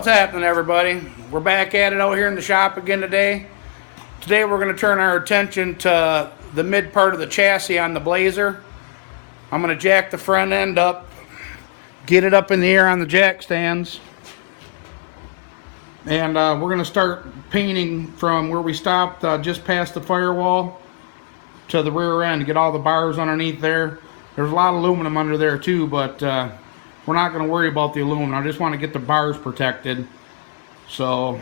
What's happening, everybody? We're back at it out here in the shop again today. Today we're going to turn our attention to the mid part of the chassis on the Blazer. I'm going to jack the front end up, get it up in the air on the jack stands, and we're going to start painting from where we stopped just past the firewall to the rear end, get all the bars underneath there. There's a lot of aluminum under there too, but we're not going to worry about the aluminum. I just want to get the bars protected. So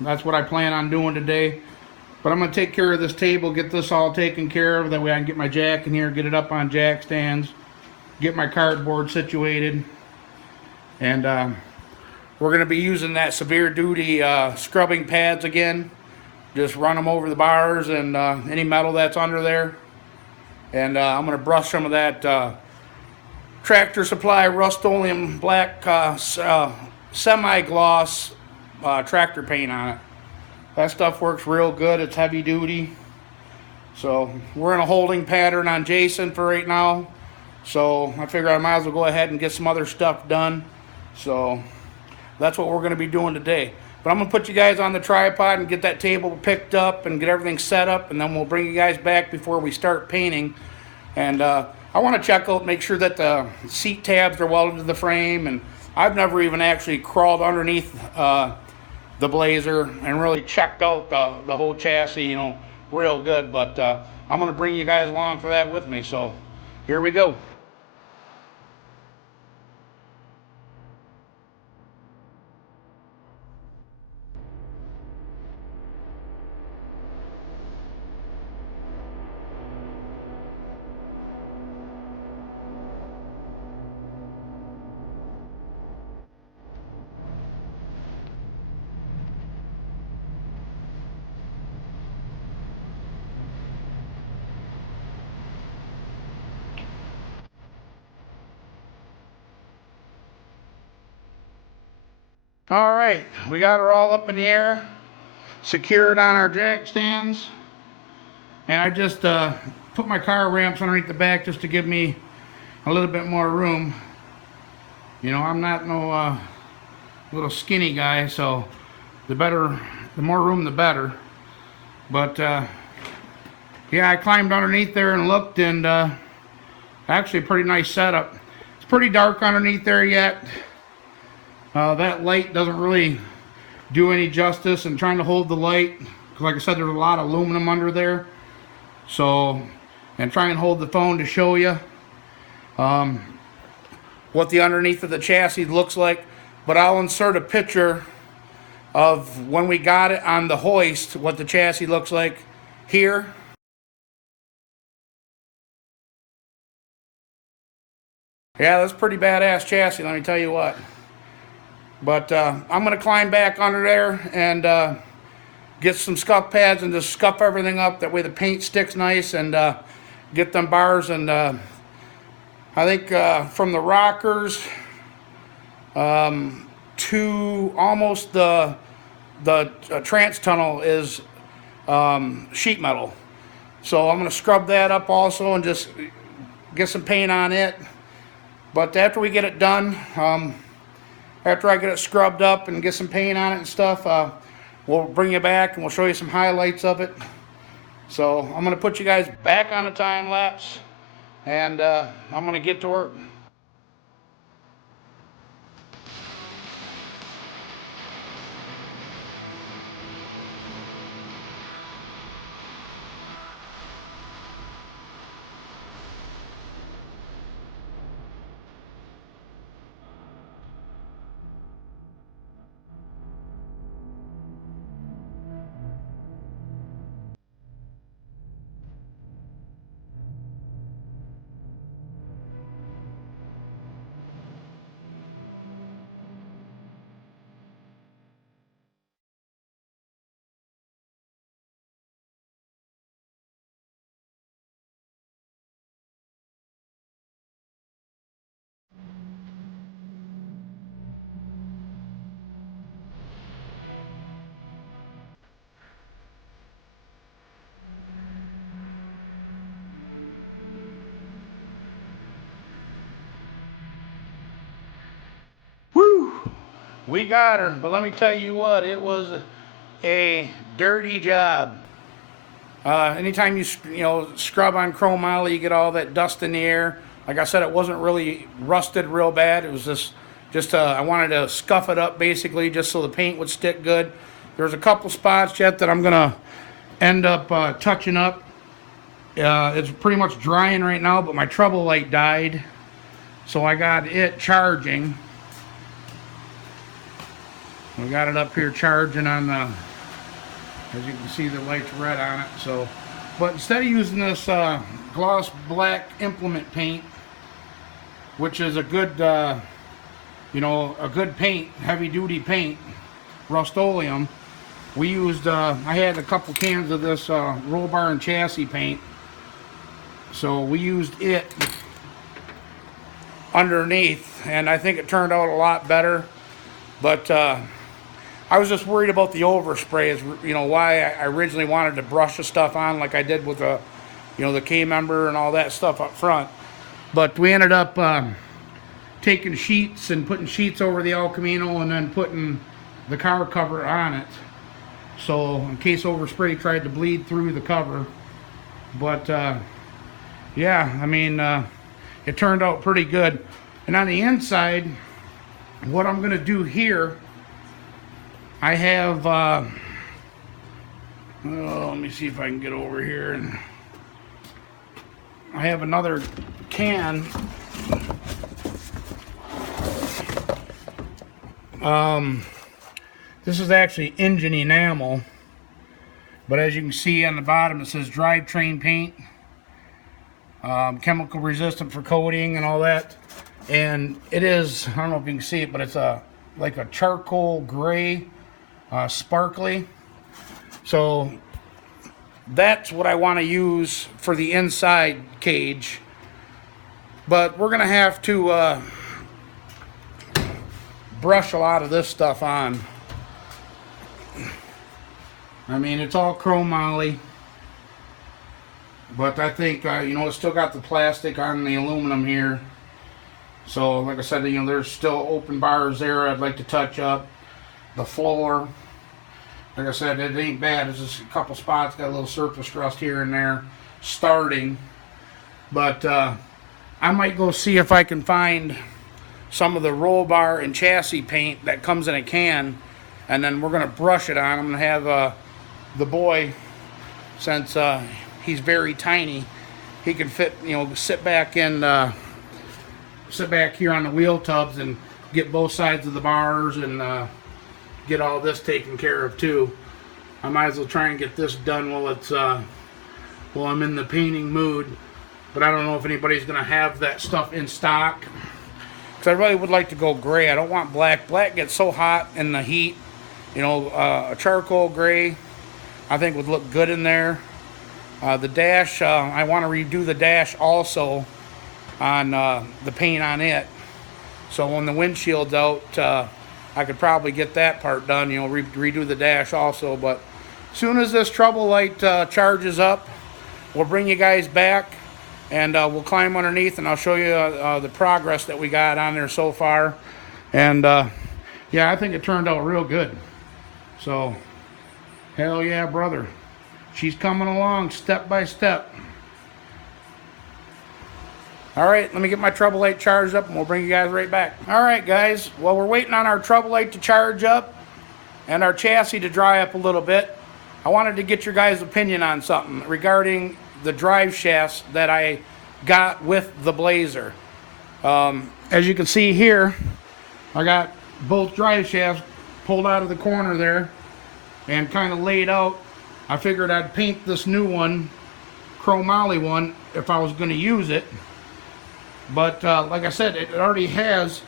that's what I plan on doing today. But I'm going to take care of this table, get this all taken care of. That way I can get my jack in here, get it up on jack stands, get my cardboard situated. And we're going to be using that severe duty scrubbing pads again. Just run them over the bars and any metal that's under there. And I'm going to brush some of that Tractor Supply Rust-Oleum black semi-gloss tractor paint on it. That stuff works real good. It's heavy duty. So we're in a holding pattern on Jason for right now. So I figure I might as well go ahead and get some other stuff done. So that's what we're going to be doing today. But I'm going to put you guys on the tripod and get that table picked up and get everything set up. And then we'll bring you guys back before we start painting. And I want to check out, make sure that the seat tabs are welded to the frame. And I've never even actually crawled underneath the Blazer and really checked out the whole chassis, you know, real good. But I'm going to bring you guys along for that with me. So here we go. All right, we got her all up in the air, secured on our jack stands, and I just put my car ramps underneath the back just to give me a little bit more room. You know, I'm not no little skinny guy, so the more room the better. But yeah, I climbed underneath there and looked, and actually a pretty nice setup. It's pretty dark underneath there yet. That light doesn't really do any justice, and trying to hold the light, because like I said, there's a lot of aluminum under there. So, and try and hold the phone to show you what the underneath of the chassis looks like. But I'll insert a picture of when we got it on the hoist, what the chassis looks like here. Yeah, that's pretty badass chassis, let me tell you what. But I'm going to climb back under there and get some scuff pads and just scuff everything up. That way the paint sticks nice, and get them bars. And I think from the rockers to almost the trans tunnel is sheet metal. So I'm going to scrub that up also and just get some paint on it. But after we get it done, after I get it scrubbed up and get some paint on it and stuff, we'll bring you back and we'll show you some highlights of it. So I'm going to put you guys back on a time lapse, and I'm going to get to work. We got her, but let me tell you what, it was a dirty job. Anytime you scrub on chromoly, you get all that dust in the air. Like I said, it wasn't really rusted real bad. It was just I wanted to scuff it up basically, just so the paint would stick good. There's a couple spots yet that I'm gonna end up touching up. It's pretty much drying right now, but my trouble light died, so I got it charging. We got it up here charging on the. As you can see, the light's red on it. So, but instead of using this gloss black implement paint, which is a good, a good paint, heavy-duty paint, Rust-Oleum, we used. I had a couple cans of this roll bar and chassis paint, so we used it underneath, and I think it turned out a lot better. But I was just worried about the overspray, is why I originally wanted to brush the stuff on like I did with the K-member and all that stuff up front. But we ended up taking sheets and putting sheets over the El Camino and then putting the car cover on it. So in case overspray tried to bleed through the cover. But yeah, I mean, it turned out pretty good. And on the inside, what I'm gonna do here, I have, let me see if I can get over here, and I have another can. This is actually engine enamel, but as you can see on the bottom it says drivetrain paint, chemical resistant for coating and all that. And it is, I don't know if you can see it, but it's like a charcoal gray, sparkly. So that's what I want to use for the inside cage. But we're gonna have to brush a lot of this stuff on. I mean, it's all chromoly, but I think it's still got the plastic on the aluminum here. So like I said, there's still open bars there I'd like to touch up. The floor, like I said, it ain't bad. It's just a couple spots, got a little surface rust here and there starting. But I might go see if I can find some of the roll bar and chassis paint that comes in a can, and then we're gonna brush it on. I'm gonna have the boy, since he's very tiny, he can fit, sit back here on the wheel tubs and get both sides of the bars and get all this taken care of too. I might as well try and get this done while I'm in the painting mood. But I don't know if anybody's gonna have that stuff in stock, because I really would like to go gray. I don't want black. Black gets so hot in the heat. A charcoal gray I think would look good in there. The dash, I want to redo the dash also on the paint on it. So when the windshield's out, I could probably get that part done, redo the dash also. But as soon as this trouble light charges up, we'll bring you guys back, and we'll climb underneath, and I'll show you the progress that we got on there so far. And yeah, I think it turned out real good. So hell yeah, brother, she's coming along step by step. All right, let me get my trouble light charged up and we'll bring you guys right back. All right, guys, while we're waiting on our trouble light to charge up and our chassis to dry up a little bit, I wanted to get your guys' opinion on something regarding the drive shafts that I got with the Blazer. As you can see here, I got both drive shafts pulled out of the corner there and kind of laid out. I figured I'd paint this new one, chromoly one, if I was going to use it. But like I said, it already has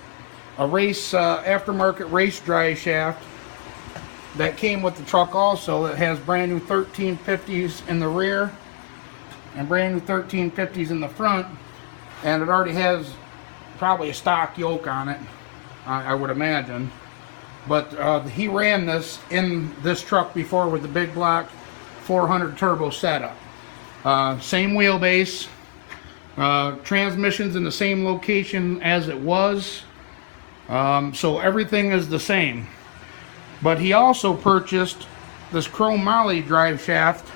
a race aftermarket race drive shaft that came with the truck also. It has brand new 1350s in the rear and brand new 1350s in the front, and it already has probably a stock yoke on it, I would imagine. But he ran this in this truck before with the big block 400 turbo setup. Same wheelbase. Transmissions in the same location as it was. So everything is the same. But he also purchased this chromoly drive shaft,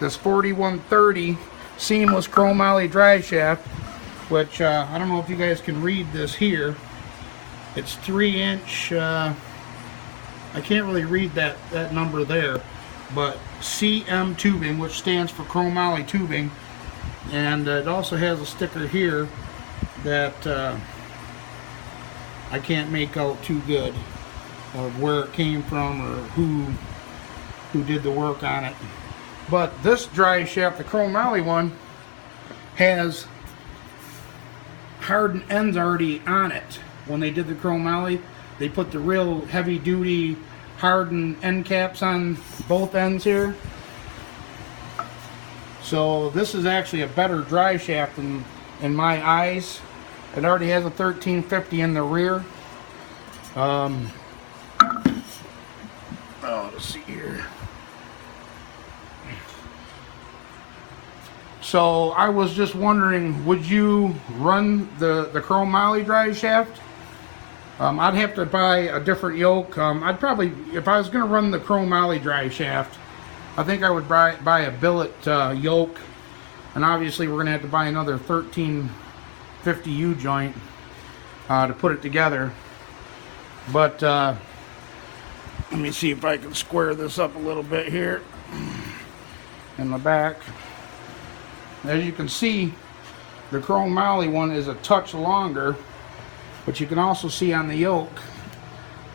this 4130 seamless chromoly drive shaft, which I don't know if you guys can read this here. It's 3-inch. I can't really read that number there, but CM tubing, which stands for chromoly tubing, and it also has a sticker here that I can't make out too good of where it came from or who did the work on it. But this drive shaft, the chromoly one, has hardened ends already on it. When they did the chromoly, they put the real heavy duty hardened end caps on both ends here. So this is actually a better drive shaft in my eyes. It already has a 1350 in the rear. Let's see here. So I was just wondering, would you run the chromoly drive shaft? I'd have to buy a different yoke. I'd probably, if I was going to run the chromoly drive shaft, I think I would buy a billet yoke, and obviously we're going to have to buy another 1350 U-joint to put it together. But let me see if I can square this up a little bit here in the back. As you can see, the chromoly one is a touch longer, but you can also see on the yoke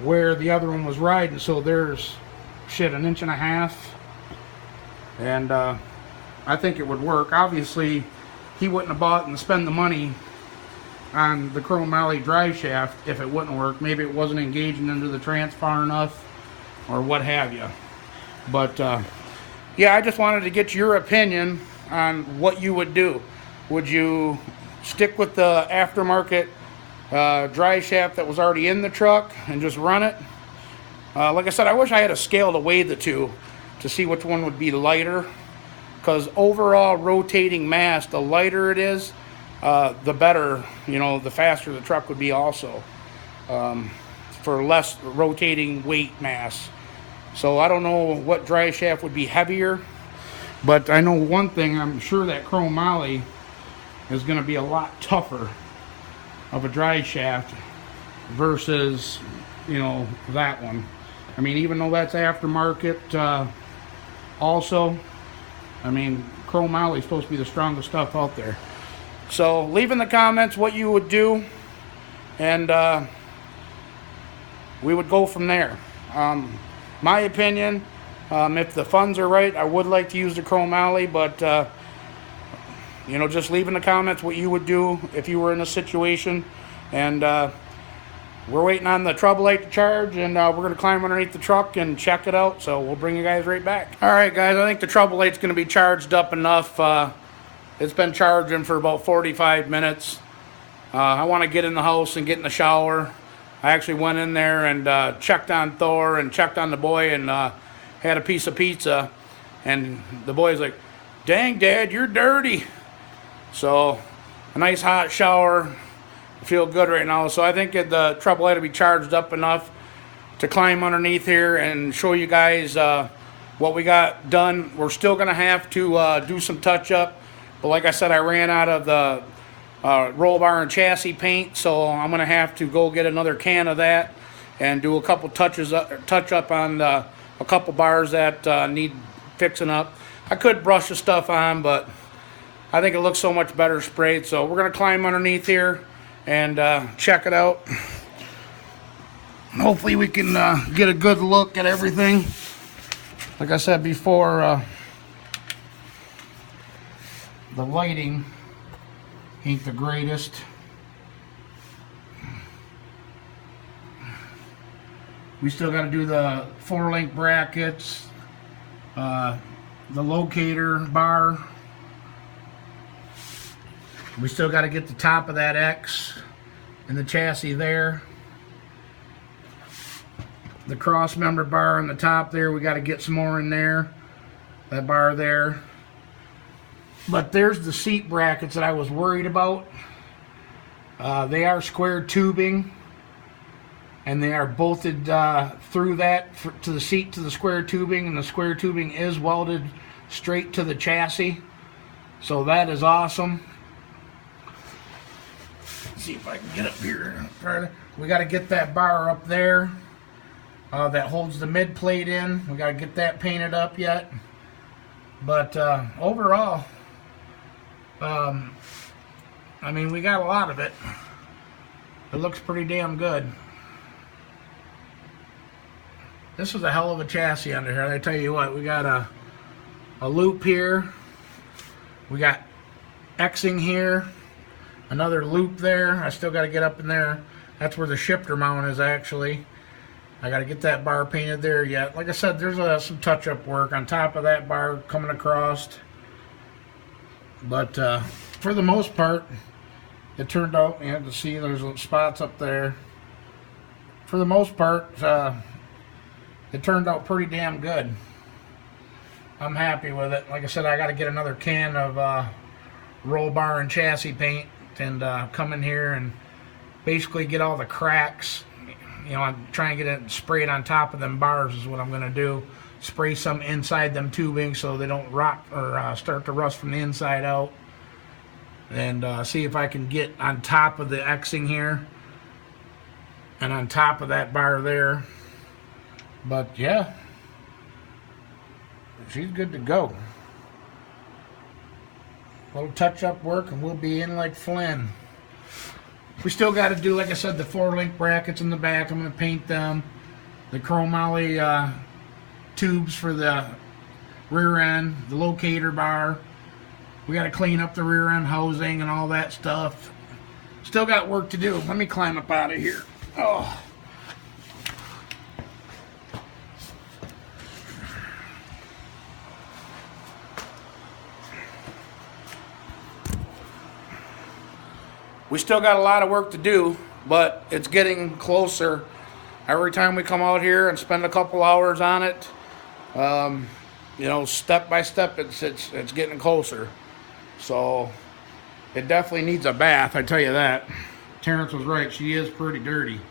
where the other one was riding. So there's, shit, 1.5 inches. And I think it would work. Obviously, he wouldn't have bought and spent the money on the chromoly drive shaft if it wouldn't work. Maybe it wasn't engaging into the trans far enough, or what have you. But yeah, I just wanted to get your opinion on what you would do. Would you stick with the aftermarket drive shaft that was already in the truck and just run it? Like I said, I wish I had a scale to weigh the two to see which one would be lighter, because overall rotating mass, the lighter it is, the better, you know, the faster the truck would be also, for less rotating weight mass. So I don't know what drive shaft would be heavier, but I know one thing, I'm sure that chromoly is going to be a lot tougher of a drive shaft versus, you know, that one. I mean, even though that's aftermarket also, I mean, chromoly is supposed to be the strongest stuff out there. So leave in the comments what you would do, and we would go from there. My opinion, if the funds are right, I would like to use the chromoly, but you know, just leave in the comments what you would do if you were in a situation. And we're waiting on the trouble light to charge, and we're going to climb underneath the truck and check it out. So we'll bring you guys right back. All right, guys, I think the trouble light's going to be charged up enough. It's been charging for about 45 minutes. I want to get in the house and get in the shower. I actually went in there and checked on Thor and checked on the boy, and had a piece of pizza. And the boy's like, "Dang, Dad, you're dirty." So a nice hot shower. I feel good right now. So I think the trouble light will be charged up enough to climb underneath here and show you guys what we got done. We're still going to have to do some touch up. But like I said, I ran out of the roll bar and chassis paint, so I'm going to have to go get another can of that and do a couple touch up on a couple bars that need fixing up. I could brush the stuff on, but I think it looks so much better sprayed. So we're going to climb underneath here and check it out. Hopefully we can get a good look at everything. Like I said before, the lighting ain't the greatest. We still got to do the 4-link brackets, the locator bar. We still got to get the top of that X and the chassis there. The cross member bar on the top there, we got to get some more in there. That bar there. But there's the seat brackets that I was worried about. They are square tubing. and they are bolted through that to the seat to the square tubing, and the square tubing is welded straight to the chassis. So that is awesome. Let's see if I can get up here. We got to get that bar up there that holds the mid plate in. We got to get that painted up yet. But overall, I mean, we got a lot of it. It looks pretty damn good. This is a hell of a chassis under here. I tell you what, we got a loop here. We got Xing here. Another loop there. I still got to get up in there. That's where the shifter mount is actually. I got to get that bar painted there yet. Like I said, there's some touch-up work on top of that bar coming across. But for the most part, it turned out, you have to see there's spots up there. For the most part, it turned out pretty damn good. I'm happy with it. Like I said, I got to get another can of roll bar and chassis paint and come in here and basically get all the cracks. You know, I'm trying to get it sprayed on top of them bars is what I'm going to do. Spray some inside them tubing so they don't rot or start to rust from the inside out. And see if I can get on top of the Xing here and on top of that bar there. But yeah, she's good to go. A little touch-up work and we'll be in like Flynn. We still got to do, like I said, the 4-link brackets in the back. I'm going to paint them. The chromoly tubes for the rear end, the locator bar. We got to clean up the rear end housing and all that stuff. Still got work to do. Let me climb up out of here. Oh. We still got a lot of work to do, but it's getting closer. Every time we come out here and spend a couple hours on it, you know, step by step, it's getting closer. So it definitely needs a bath, I tell you that. Terrence was right, she is pretty dirty.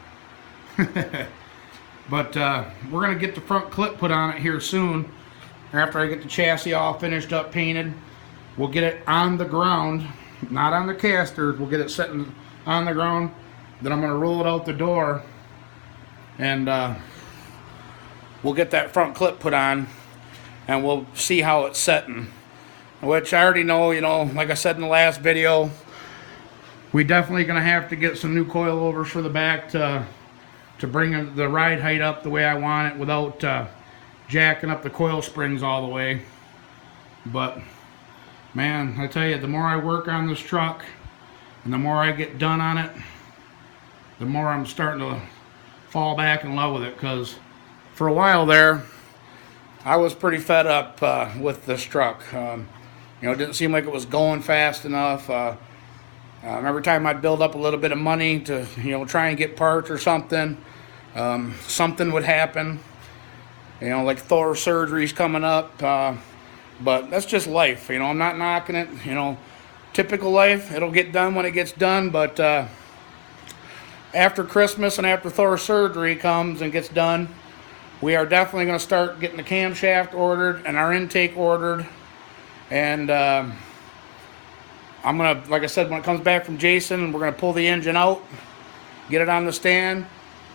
But we're gonna get the front clip put on it here soon. After I get the chassis all finished up, painted, we'll get it on the ground. Not on the casters. We'll get it sitting on the ground. Then I'm going to roll it out the door. And we'll get that front clip put on. And we'll see how it's setting. Which I already know, you know, like I said in the last video, we definitely going to have to get some new coilovers for the back to bring the ride height up the way I want it without jacking up the coil springs all the way. But man, I tell you, the more I work on this truck and the more I get done on it, the more I'm starting to fall back in love with it. Because for a while there, I was pretty fed up with this truck. You know, it didn't seem like it was going fast enough. Every time I'd build up a little bit of money to, you know, try and get parts or something, something would happen. You know, like Thor surgery's coming up. But that's just life, you know. I'm not knocking it, you know. Typical life, it'll get done when it gets done. But after Christmas and after Thor surgery comes and gets done, we are definitely going to start getting the camshaft ordered and our intake ordered. And I'm going to, like I said, when it comes back from Jason, we're going to pull the engine out, get it on the stand.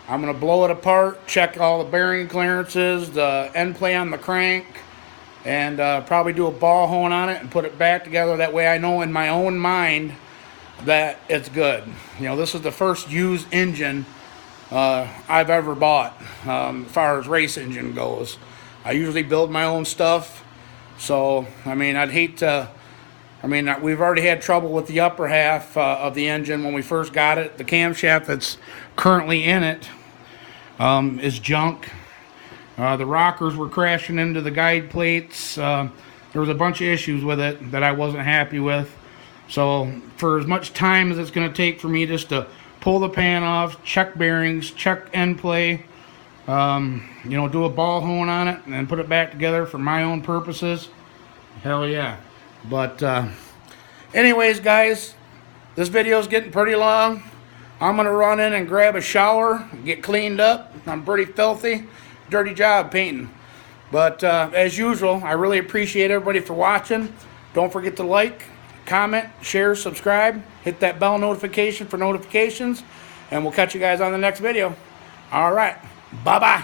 I'm going to blow it apart, check all the bearing clearances, the end play on the crank, and probably do a ball hone on it and put it back together. That way I know in my own mind that it's good. You know, this is the first used engine I've ever bought as far as race engine goes. I usually build my own stuff. So, I mean, I'd hate to, I mean, we've already had trouble with the upper half of the engine when we first got it. The camshaft that's currently in it is junk. The rockers were crashing into the guide plates. There was a bunch of issues with it that I wasn't happy with. So for as much time as it's going to take for me just to pull the pan off, check bearings, check end play, you know, do a ball hone on it and then put it back together for my own purposes, hell yeah. But anyways, guys, this video is getting pretty long. I'm going to run in and grab a shower, get cleaned up. I'm pretty filthy. Dirty job painting. But as usual, I really appreciate everybody for watching. Don't forget to like, comment, share, subscribe. Hit that bell notification for notifications. And we'll catch you guys on the next video. All right. Bye-bye.